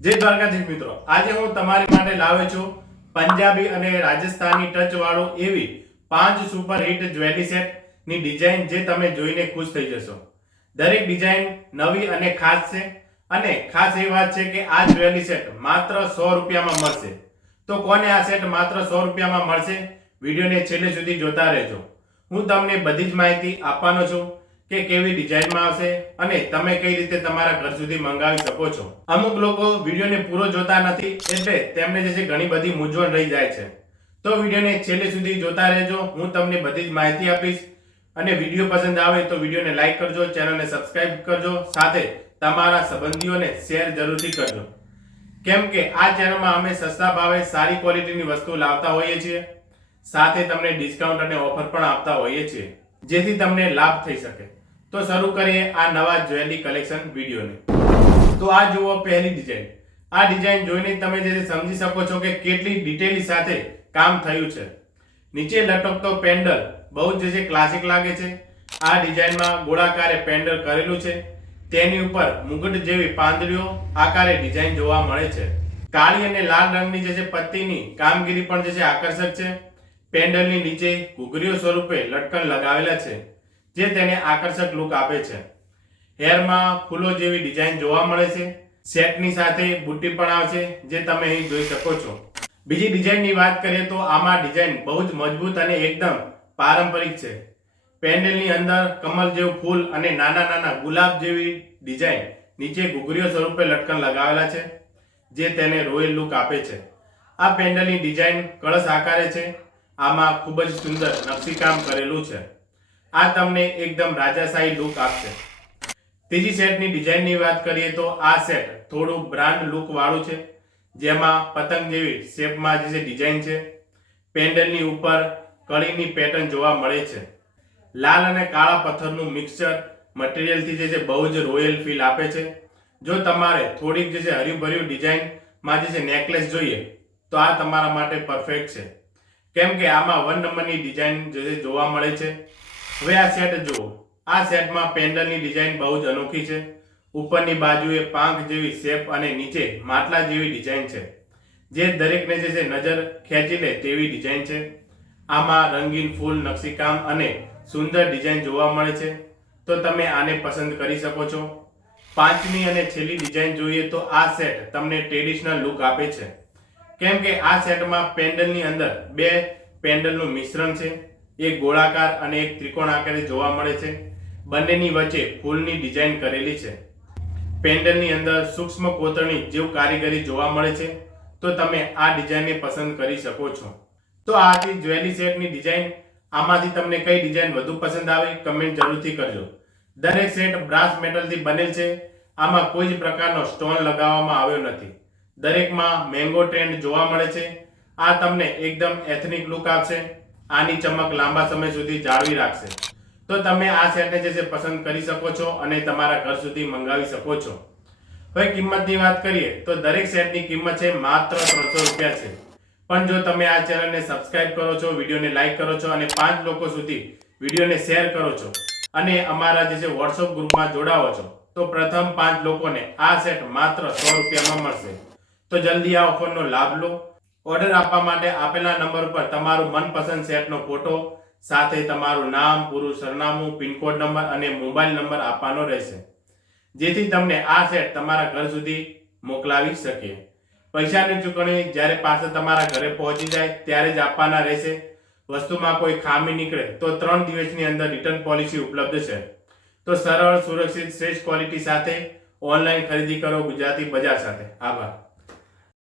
જય દ્વારકાધીશ મિત્રો. આજે હું તમારી માટે લાવે છું પંજાબી અને રાજસ્થાની ટચ વાળો એવી પાંચ સુપર હિટ જ્વેલરી સેટની ડિઝાઇન જે તમે જોઈને ખુશ થઈ જશો. દરેક ડિઝાઇન નવી અને ખાસ છે અને ખાસ એ વાત છે કે આ જ્વેલરી સેટ માત્ર સો રૂપિયામાં મળશે. તો કોને આ સેટ માત્ર સો રૂપિયામાં મળશે? વિડીયોને છેલ્લે સુધી જોતા રહેજો. હું તમને બધી જ માહિતી આપવાનો છું. કે કેવી ડિઝાઇનમાં આવશે અને તમે કઈ રીતે તમારા ઘર સુધી મંગાવી શકો છો. અમુક લોકો વિડીયોને પૂરો જોતા નથી એટલે તેમને જે છે ઘણી બધી મૂંઝવણ રહી જાય છે. તો વિડીયોને છેલ્લે સુધી જોતા રહેજો. હું તમને બધી જ માહિતી આપીશ. અને વીડિયો પસંદ આવે તો વિડીયોને લાઈક કરજો, ચેનલને સબસ્ક્રાઇબ કરજો, સાથે તમારા સંબંધીઓને શેર જરૂરથી કરજો. કેમ કે આ ચેનલમાં અમે સસ્તા ભાવે સારી ક્વોલિટીની વસ્તુ લાવતા હોઈએ છીએ. સાથે તમને ડિસ્કાઉન્ટ અને ઓફર પણ આપતા હોઈએ છીએ. જેથી તમને લાભ થઈ શકે. તો શરૂ કરીએ આ નવા જ્વેલરી કલેક્શન વિડીયોને. તો આ જુઓ પહેલી ડિઝાઇન આ ડિઝાઇન જોઈને તમે જે સમજી શકો છો કે કેટલી ડિટેલી સાથે કામ થયું છે. નીચે લટકતો પેન્ડલ બહુ જ જે ક્લાસિક લાગે છે. આ ડિઝાઇનમાં ગોળાકારે પેન્ડલ કરેલું છે. તેની ઉપર મુગટ જેવી પાંદડીઓ આકારે ડિઝાઇન જોવા મળે છે. કાળી અને લાલ રંગની જે છે પત્તીની કામગીરી પણ જે છે આકર્ષક છે. પેન્ડલની નીચે ઘૂઘરીઓ સ્વરૂપે લટકણ લગાવેલા છે. જે તેને આકર્ષક લુક આપે છે. હેરમાં ફૂલો જેવી ડિઝાઇન જોવા મળે છે. સેટની સાથે બુટ્ટી પણ આવશે જે તમે અહીં જોઈ શકો છો. બીજી ડિઝાઇનની વાત કરીએ તો આમાં ડિઝાઇન બહુ જ મજબૂત અને એકદમ પારંપરિક છે. પેન્ડલની અંદર કમલ જેવું ફૂલ અને નાના નાના ગુલાબ જેવી ડિઝાઇન નીચે ઘૂઘરીઓ સ્વરૂપે લટકન લગાવેલા છે, જે તેને રોયલ લુક આપે છે. આ પેન્ડલની ડિઝાઇન કળશ આકારે છે. આમાં ખૂબ જ સુંદર નકશીકામ કરેલું છે. આ તમને એકદમ રાજાશાહી લુક આપશે. ત્રીજી સેટની ડિઝાઇનની વાત કરીએ તો આ સેટ થોડું બ્રાન્ડ લુક વાળું છે. જેમાં પતંગ જેવી શેપમાં જે છે ડિઝાઇન છે. પેન્ડલની ઉપર કળીની પેટર્ન જોવા મળે છે. લાલ અને કાળા પથ્થરનું મિક્સચર મટીરિયલથી જે છે બહુ જ રોયલ ફીલ આપે છે. જો તમારે થોડીક જે છે હર્યુભર્યું ડિઝાઇનમાં જે છે નેકલેસ જોઈએ, તો આ તમારા માટે પરફેક્ટ છે. કેમ કે આમાં વન નંબરની ડિઝાઇન જે છે જોવા મળે છે. હવે આ સેટ જુઓ. આ સેટમાં પેન્ડલની ડિઝાઇન બહુ જ અનોખી છે. ઉપરની બાજુએ પાંખ જેવી શેપ અને નીચે માટલા જેવી ડિઝાઇન છે. જે દરેકને જે છે નજર ખેંચી લે તેવી ડિઝાઇન છે. આમાં રંગીન ફૂલ, નકશીકામ અને સુંદર ડિઝાઇન જોવા મળે છે. તો તમે આને પસંદ કરી શકો છો. પાંચમી અને છેલ્લી ડિઝાઇન જોઈએ તો આ સેટ તમને ટ્રેડિશનલ લુક આપે છે. કેમ કે આ સેટમાં પેન્ડલની અંદર બે પેન્ડલનું મિશ્રણ છે. એક ગોળાકાર અને એક ત્રિકોણ આકારે જોવા મળે છે. બંનેની વચ્ચે ફૂલની ડિઝાઇન કરેલી છે. પેન્ડલની અંદર સૂક્ષ્મ કોતરણી જેવું કારીગરી જોવા મળે છે. તો તમે આ ડિઝાઇનને પસંદ કરી શકો છો. તો આ હતી જ્વેલરી સેટની ડિઝાઇન. આમાંથી તમને કઈ ડિઝાઇન વધુ પસંદ આવે કમેન્ટ જરૂરથી કરજો. દરેક સેટ બ્રાસ મેટલથી બનેલ છે. આમાં કોઈ જ પ્રકારનો સ્ટોન લગાવવામાં આવ્યો નથી. દરેકમાં મેંગો ટ્રેન્ડ જોવા મળે છે. આ તમને એકદમ એથનિક લુક આપશે. આની ચમક લાંબા સમય સુધી જાળવી રાખશે. તો તમે આ સેટને જે છે પસંદ કરી શકો છો અને તમારા ઘર સુધી મંગાવી શકો છો. હવે કિંમતની વાત કરીએ, તો દરેક સેટની કિંમત છે માત્ર ત્રણસો રૂપિયા છે. પણ જો તમે આ ચેનલને સબસ્ક્રાઇબ કરો છો, વિડીયોને લાઇક કરો છો અને પાંચ લોકો સુધી વિડીયોને શેર કરો છો અને અમારા જે છે વોટ્સઅપ ગ્રુપમાં જોડાવો છો, તો પ્રથમ પાંચ લોકોને આ સેટ માત્ર સો રૂપિયામાં મળશે. તો જલ્દી આ ઓફરનો લાભ લો. ઓર્ડર આપવા માટે આપેલા નંબર પર તમારું મનપસંદ સેટનો ફોટો સાથે તમારું નામ, પૂરું સરનામું પિનકોડ નંબર અને મોબાઈલ નંબર આપવાનો રહેશે. જેથી તમને આ સેટ તમારા ઘર સુધી મોકલાવી શકીએ. પૈસાની ચૂકવણી જ્યારે પાછળ તમારા ઘરે પહોંચી જાય ત્યારે જ આપવાના રહેશે. વસ્તુમાં કોઈ ખામી નીકળે તો ત્રણ દિવસની અંદર રિટર્ન પોલિસી ઉપલબ્ધ છે. તો સરળ, સુરક્ષિત, શ્રેષ્ઠ ક્વોલિટી સાથે ઓનલાઈન ખરીદી કરો ગુજરાતી બજાર સાથે. આભાર.